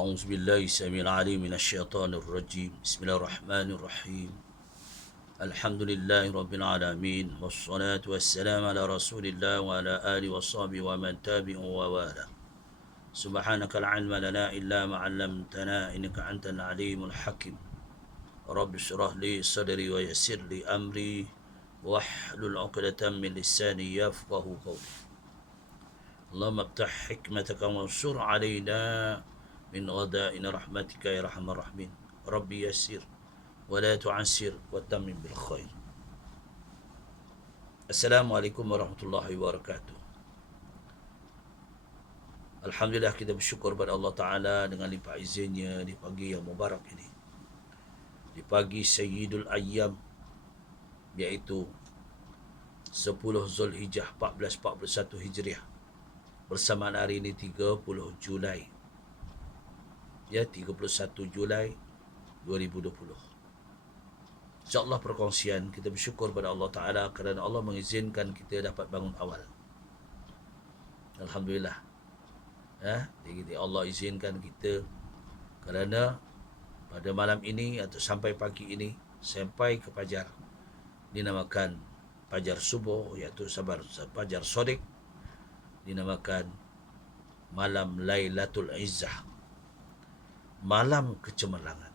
أعوذ بالله السميع العليم من الشيطان الرجيم بسم الله الرحمن الرحيم الحمد لله رب العالمين والصلاة والسلام على رسول الله وعلى آله وصحبه ومن تبعه ووالاه سبحانك لا علم لنا إلا ما علمتنا إنك أنت العليم الحكيم رب اشرح لي صدري ويسر لي أمري واحلل عقدة من لساني يفقه قولي اللهم افتح حكمتك وانشر علينا من غدائن رحمتك يا أرحم الراحمين ربي يسر ولا تعسر وتمم بالخير. Assalamualaikum warahmatullahi wabarakatuh. Alhamdulillah, kita bersyukur kepada Allah Ta'ala dengan limpah izinnya di pagi yang mubarak ini, di pagi Sayyidul Ayyam, iaitu 10 Zulhijjah 1441 Hijriah, bersamaan hari ini 30 Julai, ya, 31 Julai 2020. InsyaAllah perkongsian kita bersyukur pada Allah Ta'ala kerana Allah mengizinkan kita dapat bangun awal. Alhamdulillah. Jadi Allah izinkan kita kerana pada malam ini atau sampai pagi ini, sampai ke Fajar, dinamakan Fajar Subuh, iaitu Fajar Sodik, dinamakan malam Lailatul Izzah, malam kecemerlangan.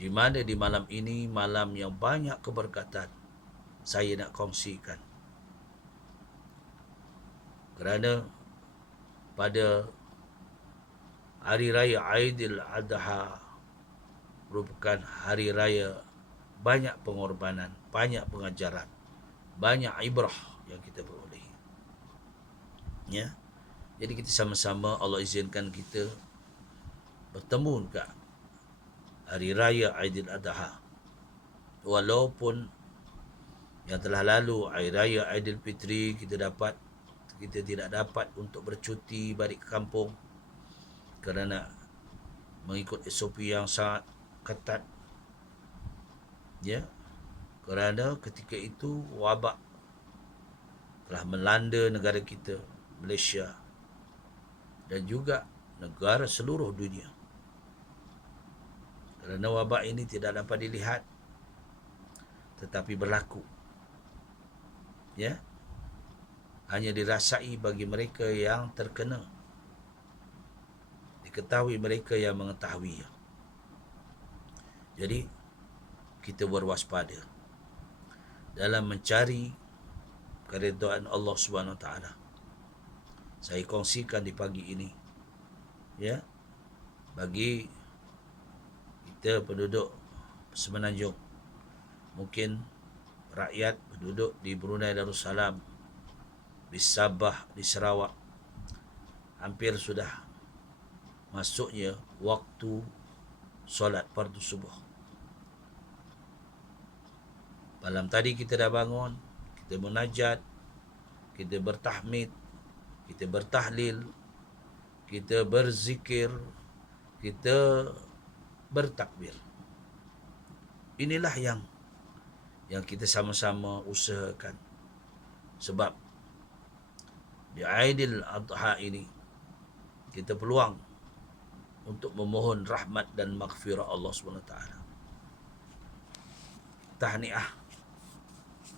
Di mana di malam ini, malam yang banyak keberkatan, saya nak kongsikan. Kerana pada hari raya Aidil Adha merupakan hari raya banyak pengorbanan, banyak pengajaran, banyak ibrah yang kita peroleh. Ya. Jadi kita sama-sama, Allah izinkan kita bertemu dekat hari raya Aidil Adha. Walaupun yang telah lalu hari raya Aidil Fitri kita tidak dapat untuk bercuti balik ke kampung kerana mengikut SOP yang sangat ketat. Ya. Kerana ketika itu wabak telah melanda negara kita, Malaysia, dan juga negara seluruh dunia. Kerana wabak ini tidak dapat dilihat tetapi berlaku. Ya. Hanya dirasai bagi mereka yang terkena. Diketahui mereka yang mengetahui. Jadi kita berwaspada dalam mencari keridhaan Allah Subhanahu Wa Taala. Saya kongsikan di pagi ini, ya, bagi kita penduduk Semenanjung, mungkin rakyat penduduk di Brunei Darussalam, di Sabah, di Sarawak, hampir sudah masuknya waktu solat fardu subuh. Malam tadi kita dah bangun, kita munajat, kita bertahmid, kita bertahlil, kita berzikir, kita bertakbir. Inilah yang kita sama-sama usahakan. Sebab di Aidil Adha ini kita peluang untuk memohon rahmat dan maghfirah Allah SWT. Tahniah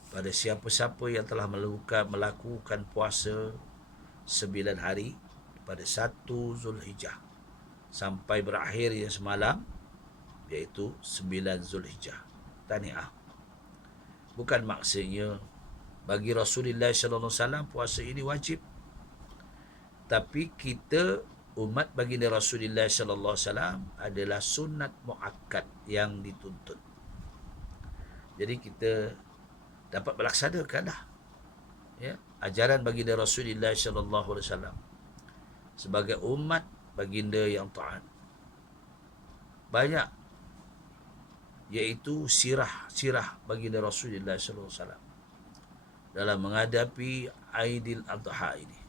pada siapa-siapa yang telah melakukan puasa 9 hari pada 1 Zulhijjah sampai berakhirnya semalam, iaitu 9 Zulhijjah. Tahniah. Bukan maksudnya bagi Rasulullah SAW puasa ini wajib, tapi kita umat baginda Rasulullah SAW adalah sunat muakkad yang dituntut. Jadi kita dapat melaksanakanlah, ya, ajaran baginda Rasulullah SAW sebagai umat baginda yang taat. Banyak, iaitu sirah baginda Rasulullah SAW dalam menghadapi Aidil Adha ini.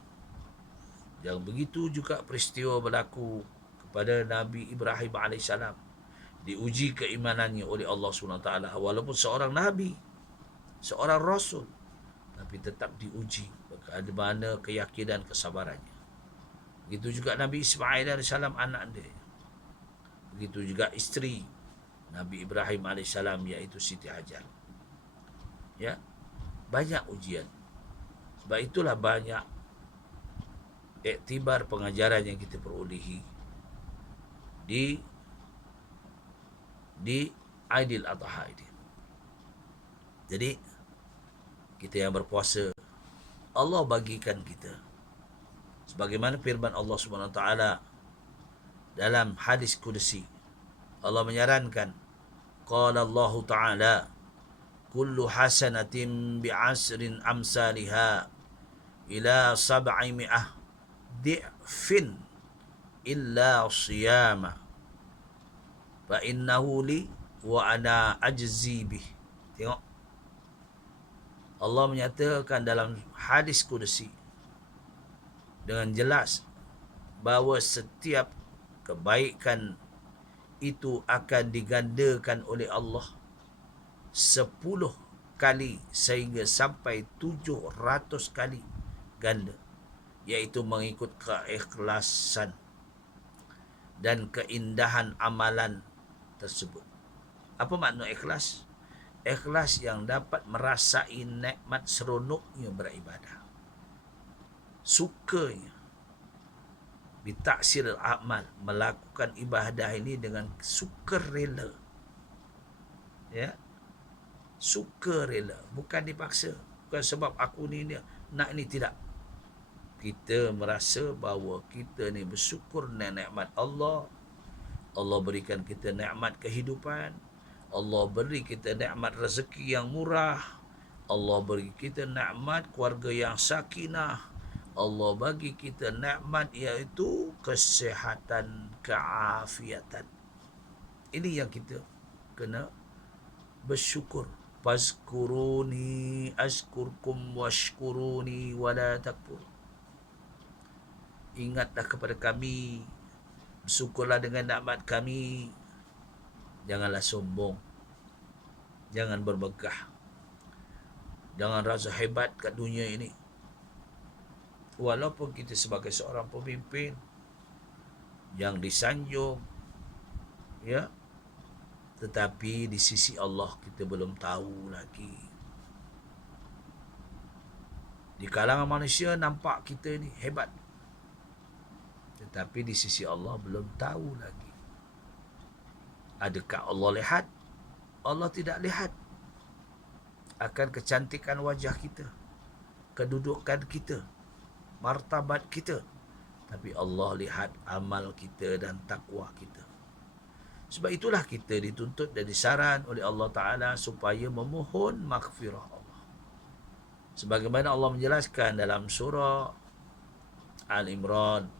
Yang begitu juga peristiwa berlaku kepada Nabi Ibrahim AS. Diuji keimanannya oleh Allah SWT. Walaupun seorang Nabi, seorang Rasul, tapi tetap diuji bagaimana keyakinan kesabarannya. Begitu juga Nabi Ismail AS anak dia. Begitu juga isteri Nabi Ibrahim AS, iaitu Siti Hajar. Ya, banyak ujian. Sebab itulah banyak iktibar pengajaran yang kita perolehi di Aidil Adha ini. Jadi kita yang berpuasa, Allah bagikan kita sebagaimana firman Allah Subhanahu Wa Taala dalam hadis qudsi. Allah menyarankan, qala Allah Taala, kullu hasanatin bi'asrin amsalha ila 700 di'fin illa siyama fa innahu li wa ana ajzi bih. Tengok, Allah menyatakan dalam hadis qudsi dengan jelas bahawa setiap kebaikan itu akan digandakan oleh Allah 10 kali sehingga sampai 700 kali ganda, iaitu mengikut keikhlasan dan keindahan amalan tersebut. Apa makna ikhlas? Ikhlas yang dapat merasai nikmat seronoknya beribadah, sukanya bitaksir amal, melakukan ibadah ini dengan sukarela. Ya, sukarela, bukan dipaksa, bukan sebab aku ni nak ni, tidak. Kita merasa bahawa kita ni bersyukur dengan nikmat Allah. Allah berikan kita nikmat kehidupan, Allah beri kita nikmat rezeki yang murah, Allah beri kita nikmat keluarga yang sakinah, Allah bagi kita nikmat iaitu kesihatan, keafiatan. Ini yang kita kena bersyukur. Fazkuruni azkurkum washkuruni wala takfur. Ingatlah kepada kami, bersyukurlah dengan nikmat kami. Janganlah sombong, jangan bermegah, jangan rasa hebat kat dunia ini. Walaupun kita sebagai seorang pemimpin yang disanjung, ya, tetapi di sisi Allah kita belum tahu lagi. Di kalangan manusia nampak kita ni hebat, tetapi di sisi Allah belum tahu lagi. Adakah Allah lihat? Allah tidak lihat akan kecantikan wajah kita, kedudukan kita, martabat kita, tapi Allah lihat amal kita dan takwa kita. Sebab itulah kita dituntut dan disaran oleh Allah Ta'ala supaya memohon maghfirah Allah. Sebagaimana Allah menjelaskan dalam surah Al-Imran,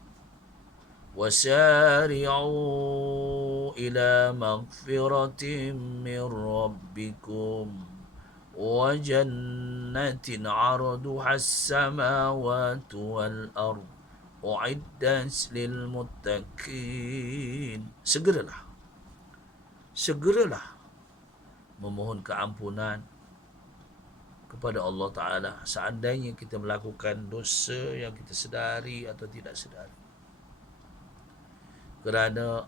وَسَارِعُوا إِلَى مَغْفِرَةٍ مِّن رَّبِّكُمْ وَجَنَّةٍ عَرْضُهَا السَّمَاوَاتُ وَالْأَرْضُ أُعِدَّتْ لِلْمُتَّقِينَ. Segeralah memohon keampunan kepada Allah Ta'ala seandainya kita melakukan dosa yang kita sedari atau tidak sedari. Kerana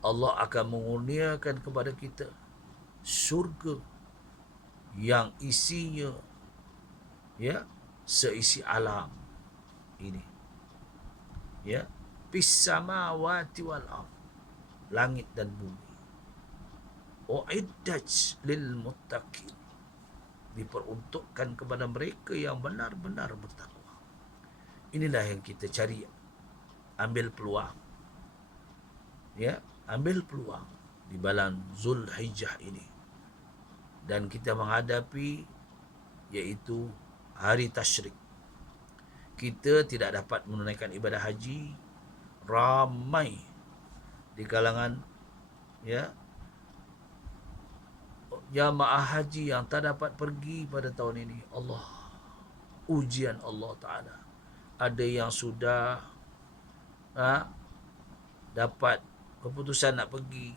Allah akan mengurniakan kepada kita syurga yang isinya, ya, seisi alam ini, ya, fis samawati wal ardh, langit dan bumi. Uiddat lil muttaqin, diperuntukkan kepada mereka yang benar-benar bertakwa. Inilah yang kita cari. Ambil peluang, ya, ambil peluang di bulan Zulhijjah ini, dan kita menghadapi iaitu hari tasyrik. Kita tidak dapat menunaikan ibadah haji. Ramai di kalangan, ya, jamaah haji yang tak dapat pergi pada tahun ini. Allah, ujian Allah Ta'ala. Ada yang sudah dapat keputusan nak pergi,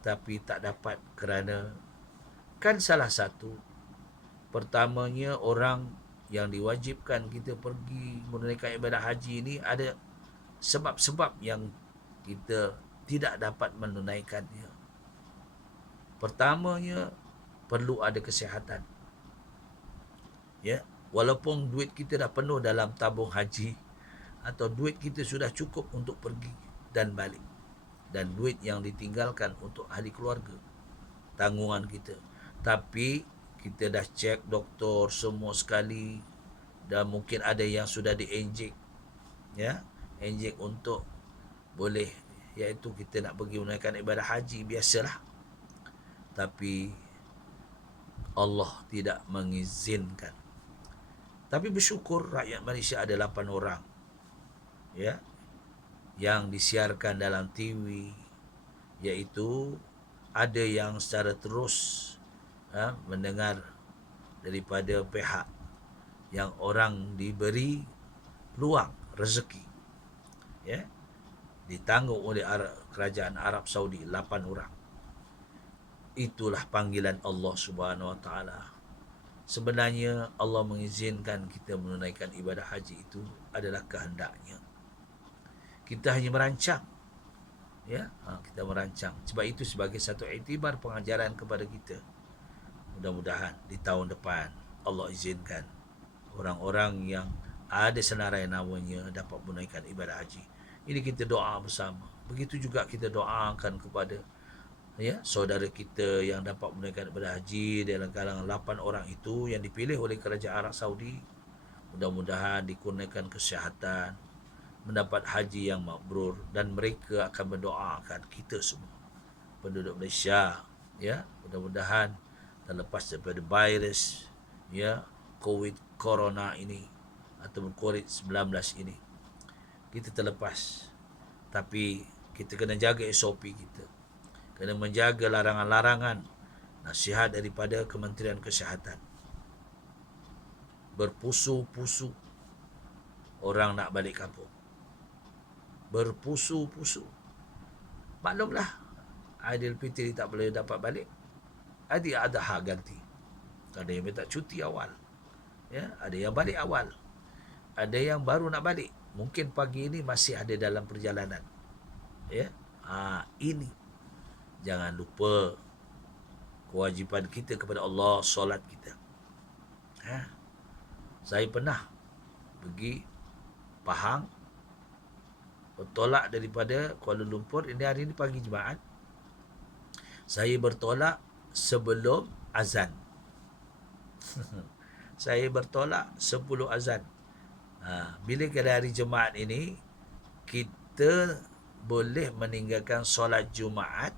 tapi tak dapat kerana kan salah satu, pertamanya orang yang diwajibkan kita pergi menunaikan ibadah haji ini, ada sebab-sebab yang kita tidak dapat menunaikannya. Pertamanya, perlu ada kesihatan. Ya, walaupun duit kita dah penuh dalam tabung haji, atau duit kita sudah cukup untuk pergi dan balik, dan duit yang ditinggalkan untuk ahli keluarga, tanggungan kita, tapi kita dah cek doktor semua sekali, dan mungkin ada yang sudah dienjek, ya, enjek untuk boleh, iaitu kita nak pergi menunaikan ibadah haji biasalah, tapi Allah tidak mengizinkan. Tapi bersyukur rakyat Malaysia ada 8 orang, ya, yang disiarkan dalam TV, iaitu ada yang secara terus mendengar daripada pihak yang orang diberi peluang rezeki, ya, ditanggung oleh kerajaan Arab Saudi 8 orang. Itulah panggilan Allah Subhanahu Wa Taala. Sebenarnya Allah mengizinkan kita menunaikan ibadah haji itu adalah kehendaknya. Kita hanya merancang, ya, kita merancang. Sebab itu sebagai satu iktibar pengajaran kepada kita. Mudah-mudahan di tahun depan Allah izinkan orang-orang yang ada senarai namanya dapat menunaikan ibadah haji. Ini kita doa bersama. Begitu juga kita doakan kepada, ya, saudara kita yang dapat menunaikan ibadah haji dalam kalangan 8 orang itu yang dipilih oleh kerajaan Arab Saudi. Mudah-mudahan dikurniakan kesihatan, mendapat haji yang mabrur, dan mereka akan mendoakan kita semua penduduk Malaysia, ya, mudah-mudahan terlepas daripada virus, ya, COVID corona ini ataupun COVID-19 ini, kita terlepas. Tapi kita kena jaga SOP kita, kena menjaga larangan-larangan nasihat daripada Kementerian Kesihatan. Berpusu-pusu orang nak balik kampung, berpusu-pusu. Maklumlah, Aidilfitri tak boleh dapat balik, Adha ganti. Ada yang minta cuti awal, ya, ada yang balik awal, ada yang baru nak balik, mungkin pagi ini masih ada dalam perjalanan, ya. Ini jangan lupa kewajipan kita kepada Allah, solat kita. Saya pernah pergi Pahang, bertolak daripada Kuala Lumpur. Ini hari ini pagi Jumaat. Saya bertolak sebelum azan. Saya bertolak 10 azan. Bila pada hari Jumaat ini, kita boleh meninggalkan solat Jumaat,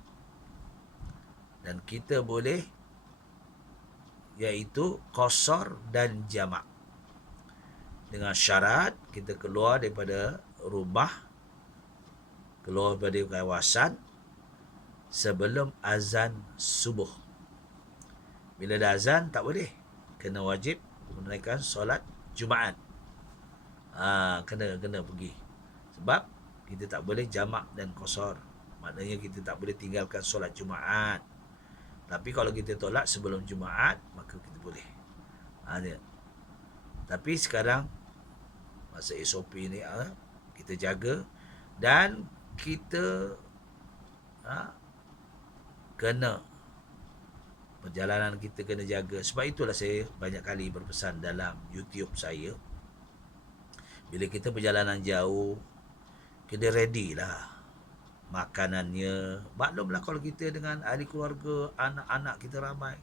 dan kita boleh, iaitu qasar dan jamak, dengan syarat kita keluar daripada rumah, keluar daripada kawasan sebelum azan subuh. Bila dah azan tak boleh, kena wajib menunaikan solat Jumaat. Kena pergi. Sebab kita tak boleh jamak dan qasar. Maknanya kita tak boleh tinggalkan solat Jumaat. Tapi kalau kita tolak sebelum Jumaat, maka kita boleh. Tapi sekarang masa SOP ni, kita jaga, dan kita kena, perjalanan kita kena jaga. Sebab itulah saya banyak kali berpesan dalam YouTube saya, bila kita perjalanan jauh, kena ready lah makanannya. Maklumlah kalau kita dengan ahli keluarga, anak-anak kita ramai,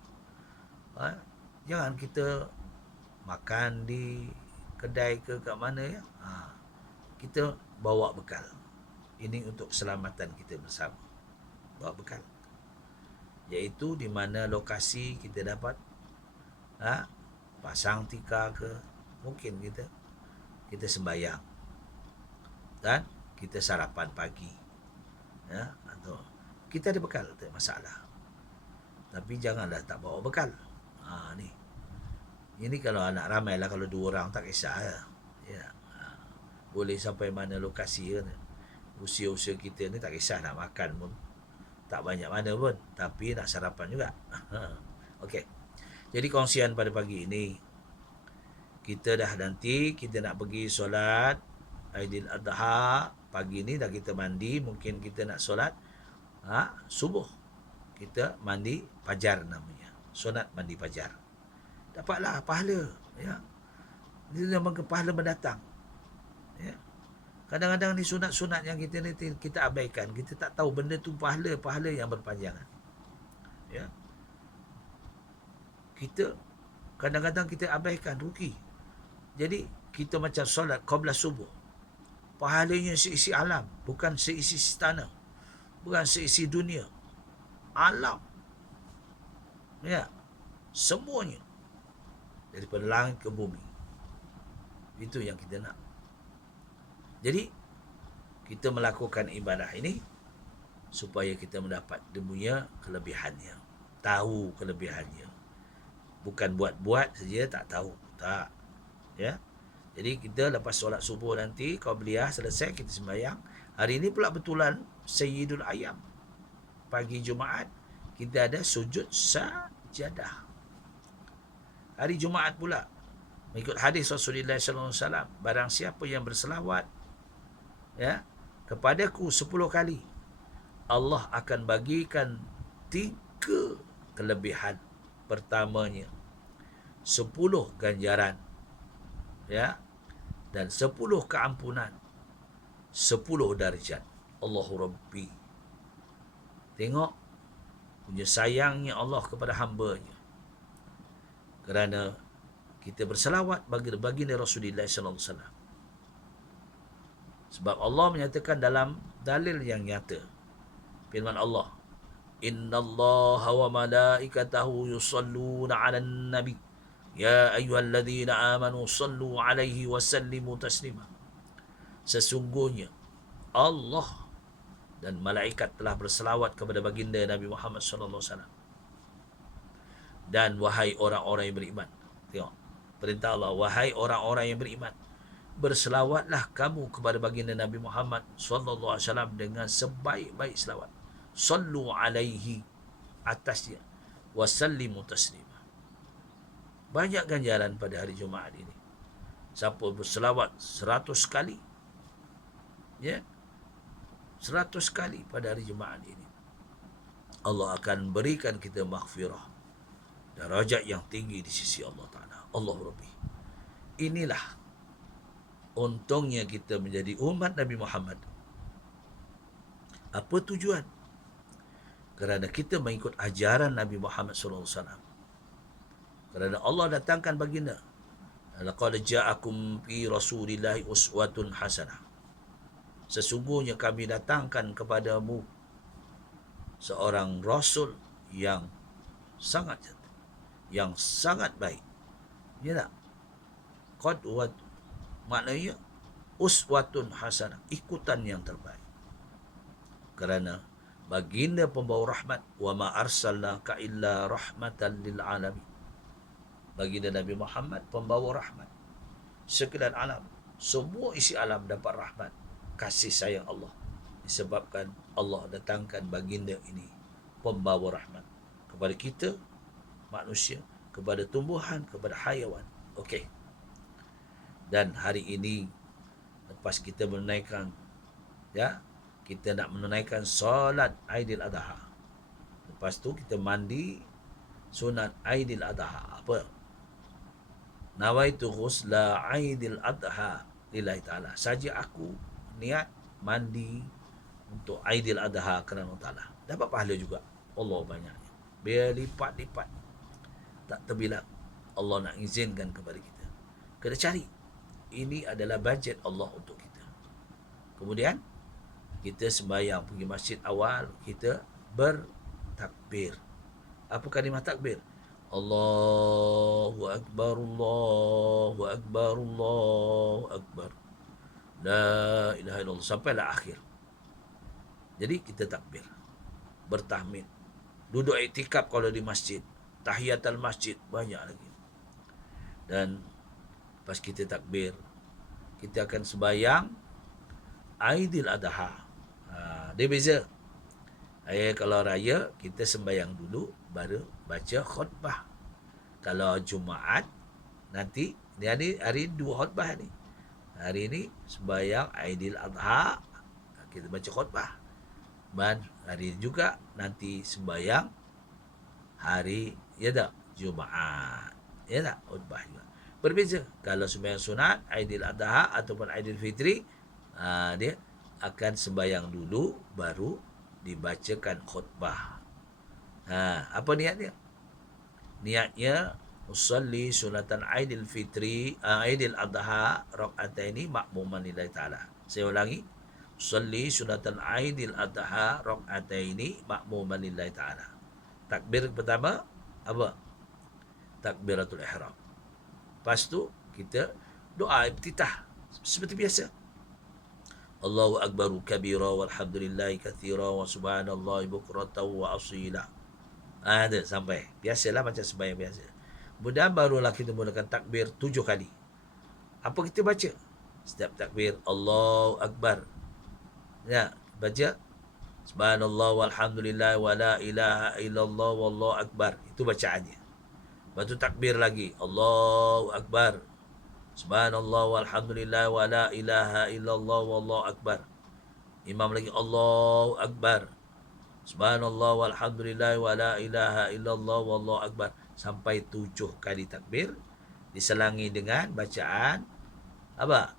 jangan kita makan di kedai ke kat mana, ya. Kita bawa bekal. Ini untuk keselamatan kita bersama. Bawa bekal, iaitu di mana lokasi kita dapat pasang tikar ke, mungkin kita sembahyang dan kita sarapan pagi, ya, atau kita ada bekal, tak masalah. Tapi janganlah tak bawa bekal. Ini kalau anak ramai lah, kalau 2 orang tak kisah, ya. Boleh sampai mana lokasi, kan. Usia-usia kita ni tak kisah nak makan pun tak banyak mana pun, tapi nak sarapan juga. Okey. Jadi kongsian pada pagi ini, kita dah nanti kita nak pergi solat Aidil Adha pagi ni, dah kita mandi, mungkin kita nak solat subuh, kita mandi fajar namanya, sunat mandi fajar, dapatlah pahala, ya. Ini nama pahala mendatang, ya. Kadang-kadang ni sunat-sunat yang kita abaikan, kita tak tahu benda tu pahala yang berpanjangan, ya. Kita kadang-kadang kita abaikan, rugi. Jadi kita macam solat qabla subuh, pahalanya seisi alam, bukan seisi istana, bukan seisi dunia, alam, ya, semuanya daripada langit ke bumi. Itu yang kita nak. Jadi kita melakukan ibadah ini supaya kita mendapat demunya kelebihannya, tahu kelebihannya, bukan buat-buat saja tak tahu, tak, ya. Jadi kita lepas solat subuh nanti qabliyah selesai, kita sembahyang. Hari ini pula betulan Sayyidul Ayam, pagi Jumaat kita ada sujud sajadah. Hari Jumaat pula mengikut hadis Rasulullah sallallahu alaihi wasallam, barang siapa yang berselawat, ya, kepadaku 10 kali, Allah akan bagikan 3 kelebihan. Pertamanya 10 ganjaran, ya, dan 10 keampunan, 10 darjat. Allahu Rabbi. Tengok punya sayangnya Allah kepada hamba-Nya. Kerana kita berselawat bagi baginda Rasulullah sallallahu alaihi wasallam. Sebab Allah menyatakan dalam dalil yang nyata, firman Allah, innallaha wa malaikatahu yusalluna 'alan nabi ya ayyuhalladzina amanu sallu 'alaihi wa sallimu taslima. Sesungguhnya Allah dan malaikat telah berselawat kepada baginda Nabi Muhammad sallallahu alaihi wasallam. Dan wahai orang-orang yang beriman, tengok perintah Allah, wahai orang-orang yang beriman, berselawatlah kamu kepada baginda Nabi Muhammad sallallahu alaihi wasallam dengan sebaik-baik selawat. Sallu alaihi, atasnya, wasallimu taslima. Banyak ganjaran pada hari Jumaat ini. Siapa berselawat 100 kali, ya, 100 kali pada hari Jumaat ini, Allah akan berikan kita maghfirah, darajat yang tinggi di sisi Allah Ta'ala. Allahu Rabbi. Inilah untungnya kita menjadi umat Nabi Muhammad. Apa tujuan? Kerana kita mengikut ajaran Nabi Muhammad sallallahu alaihi wasallam. Kerana Allah datangkan baginda, laqad ja'akum fi rasulillahi uswatun hasanah. Sesungguhnya kami datangkan kepadamu seorang rasul yang sangat baik. Ya tak? Qadwat, maknanya uswatun hasanah, ikutan yang terbaik. Kerana baginda pembawa rahmat, wa ma arsalnaka illa rahmatan lil alamin. Baginda Nabi Muhammad pembawa rahmat sekalian alam, semua isi alam dapat rahmat, kasih sayang Allah, disebabkan Allah datangkan baginda ini pembawa rahmat kepada kita manusia, kepada tumbuhan, kepada haiwan. Okey. Dan hari ini lepas kita menunaikan, ya, kita nak menunaikan solat Aidil Adha. Lepas tu kita mandi sunat Aidil Adha. Apa? Nawaitu ghusla Aidil Adha lillahi ta'ala. Saja aku niat mandi untuk Aidil Adha kerana Allah Ta'ala. Dapat pahala juga. Allah banyaknya. Berlipat-lipat. Tak terbilang. Allah nak izinkan kepada kita. Kena cari. Ini adalah bajet Allah untuk kita. Kemudian kita sembahyang pergi masjid awal, kita bertakbir. Apa kalimah takbir? Allahu Akbar, Allahu Akbar, Allahu Akbar, la ilaha illallah, sampailah akhir. Jadi kita takbir, bertahmid, duduk iktikaf kalau di masjid, tahiyatul masjid, banyak lagi. Dan pas kita takbir, kita akan sembahyang Aidil Adha. Dia beza. Kalau raya, kita sembahyang dulu, baru baca khutbah. Kalau Jumaat, nanti Ni hari dua khutbah ni. Hari ni sembahyang Aidil Adha, kita baca khutbah. Dan hari juga nanti sembahyang hari Jumaat. Ya tak? Khutbah juga. Berbeza. Kalau sembahyang sunat, Aidil Adha ataupun Aidil Fitri, dia akan sembahyang dulu baru dibacakan khutbah. Apa niatnya? Niatnya usalli sunatan Aidil Fitri, Aidil Adha rakaataini ma'muman lillahi taala. Saya ulangi. Usalli sunatan Aidil Adha rakaataini ma'muman lillahi taala. Takbir pertama apa? Takbiratul ihram. Lepas tu kita doa iftitah seperti biasa. Allahu akbaru kabira walhamdulillahi katsira wa subhanallahi bukratan wa asila. Ada sampai. Biasalah macam sembahyang biasa. Kemudian barulah kita mulakan takbir 7 kali. Apa kita baca? Setiap takbir Allahu akbar. Ya, baca subhanallah walhamdulillah wa la ilaha illallah wallahu akbar. Itu bacaannya. Lepas tu takbir lagi. Allahu akbar. Subhanallah walhamdulillah wa la ilaha illallah wallahu akbar. Imam lagi Allahu akbar. Subhanallah walhamdulillah wa la ilaha illallah wallahu akbar. Sampai 7 kali takbir. Diselangi dengan bacaan apa?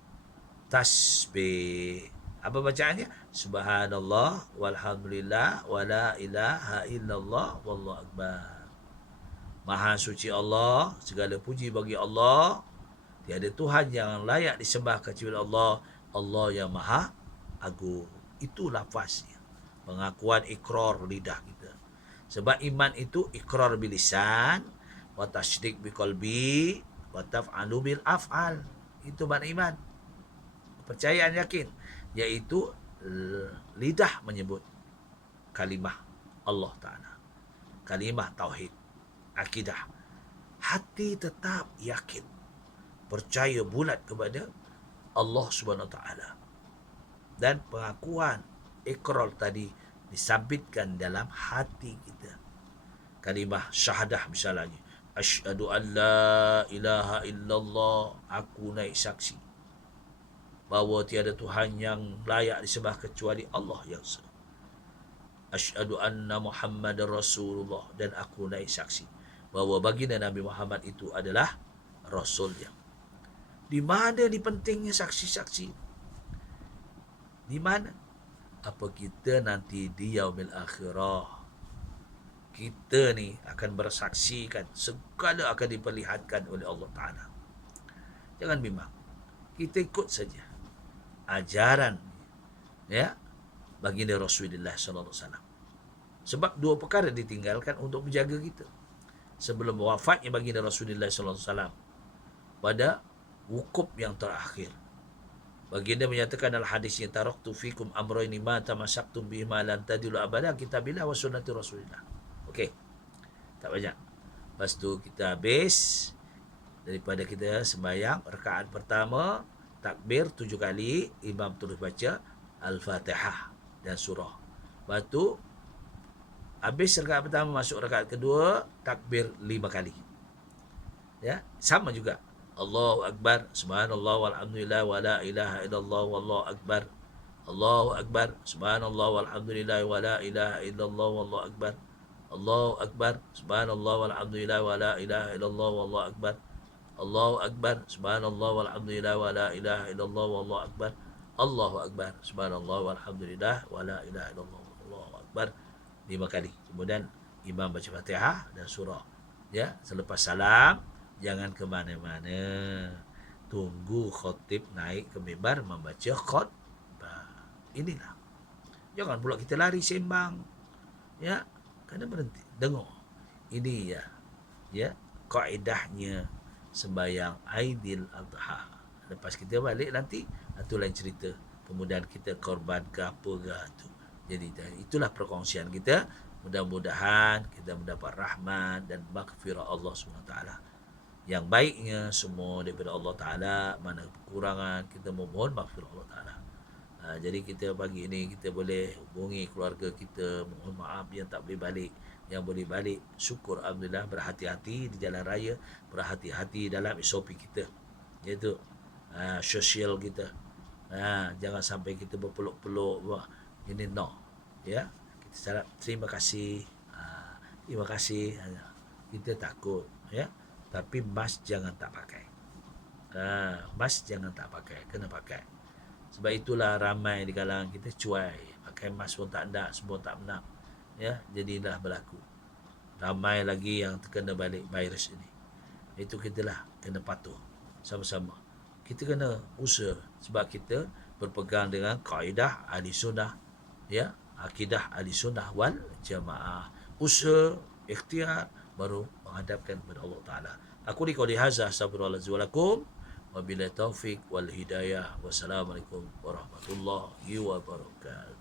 Tasbih. Apa bacaannya? Subhanallah walhamdulillah wa la ilaha illallah wallahu akbar. Maha suci Allah, segala puji bagi Allah. Tiada Tuhan yang layak disembah kecuali Allah. Allah yang maha agung. Itu lafaznya. Pengakuan ikrar lidah kita. Sebab iman itu ikrar bilisan, wa tasdiq biqalbi, wa taf'alu bil af'al. Itu makna iman. Percayaan yakin. Iaitu lidah menyebut kalimah Allah Ta'ala. Kalimah tauhid. Akidah. Hati tetap yakin. Percaya bulat kepada Allah Subhanahu Wa Ta'ala. Dan pengakuan ikrar tadi disabitkan dalam hati kita. Kalimah syahadah misalnya. Asyhadu an la ilaha illallah. Aku naik saksi bahawa tiada Tuhan yang layak disembah kecuali Allah yang esa. Asyhadu anna Muhammadar Rasulullah. Dan aku naik saksi bahawa baginda Nabi Muhammad itu adalah Rasul yang. Di mana ni pentingnya saksi-saksi? Di mana? Apa kita nanti di yaumil akhirah, kita ni akan bersaksikan, segala akan diperlihatkan oleh Allah Ta'ala. Jangan bimbang. Kita ikut saja ajaran baginda Rasulullah SAW. Sebab 2 perkara ditinggalkan untuk menjaga kita. Sebelum wafatnya baginda Rasulullah SAW, pada wukuf yang terakhir, baginda menyatakan dalam hadisnya, taraktu fikum amrayni ma tamassaktum bihima lan tadilu abada, kitabillah wa sunnati Rasulillah. Okey. Tak banyak. Lepas tu kita habis daripada kita sembahyang rakaat pertama, takbir 7 kali, imam terus baca Al-Fatihah dan surah. Lepas tu habis rakaat pertama, masuk rakaat kedua, takbir 5 kali. Ya, sama juga. Allahu akbar, subhanallah walhamdulillah wa la ilaha illallah wallahu akbar. Allahu akbar, subhanallah walhamdulillah wa la ilaha illallah wallahu akbar. Allahu akbar, subhanallah walhamdulillah wa la ilaha illallah wallahu akbar. Allahu akbar, subhanallah walhamdulillah wa la ilaha illallah wallahu akbar. Allahu akbar, subhanallah walhamdulillah wa la ilaha illallah wallahu akbar. 5 kali. Kemudian imam baca Fatihah dan surah. Ya, selepas salam jangan ke mana-mana. Tunggu khatib naik ke mimbar membaca khutbah. Inilah. Jangan pula kita lari sembang. Ya, kena berhenti. Dengar. Ini ya kaedahnya sembahyang Aidil Adha. Lepas kita balik nanti, itu lain cerita. Kemudian kita korban ke apa ke tu. Jadi itulah perkongsian kita. Mudah-mudahan kita mendapat rahmat dan maghfirah Allah SWT. Yang baiknya semua daripada Allah Ta'ala. Mana kekurangan, kita memohon maghfirah Allah Ta'ala. Jadi kita pagi ini kita boleh hubungi keluarga kita, mohon maaf yang tak boleh balik. Yang boleh balik, syukur alhamdulillah, berhati-hati di jalan raya, berhati-hati dalam SOP kita. iaitu sosial kita. Jangan sampai kita berpeluk-peluk ini, no, ya. Kita cakap terima kasih, terima kasih, kita takut, ya. Tapi mask jangan tak pakai. Mask jangan tak pakai, kena pakai. Sebab itulah ramai di kalangan kita cuai, pakai mask pun tak nak, semua tak nak, ya. Jadilah berlaku ramai lagi yang terkena balik virus ini. Itu kita lah kena patuh sama-sama. Kita kena usaha sebab kita berpegang dengan kaedah ahli sunnah, ya, akidah ahli sunnah wal jamaah. Usaha, ikhtiar, baru menghadapkan kepada Allah Ta'ala. Aku di qouli hadza astaghfirullahaladzim wa lakum wa billahi taufiq wal hidayah. Wassalamualaikum warahmatullahi wabarakatuh.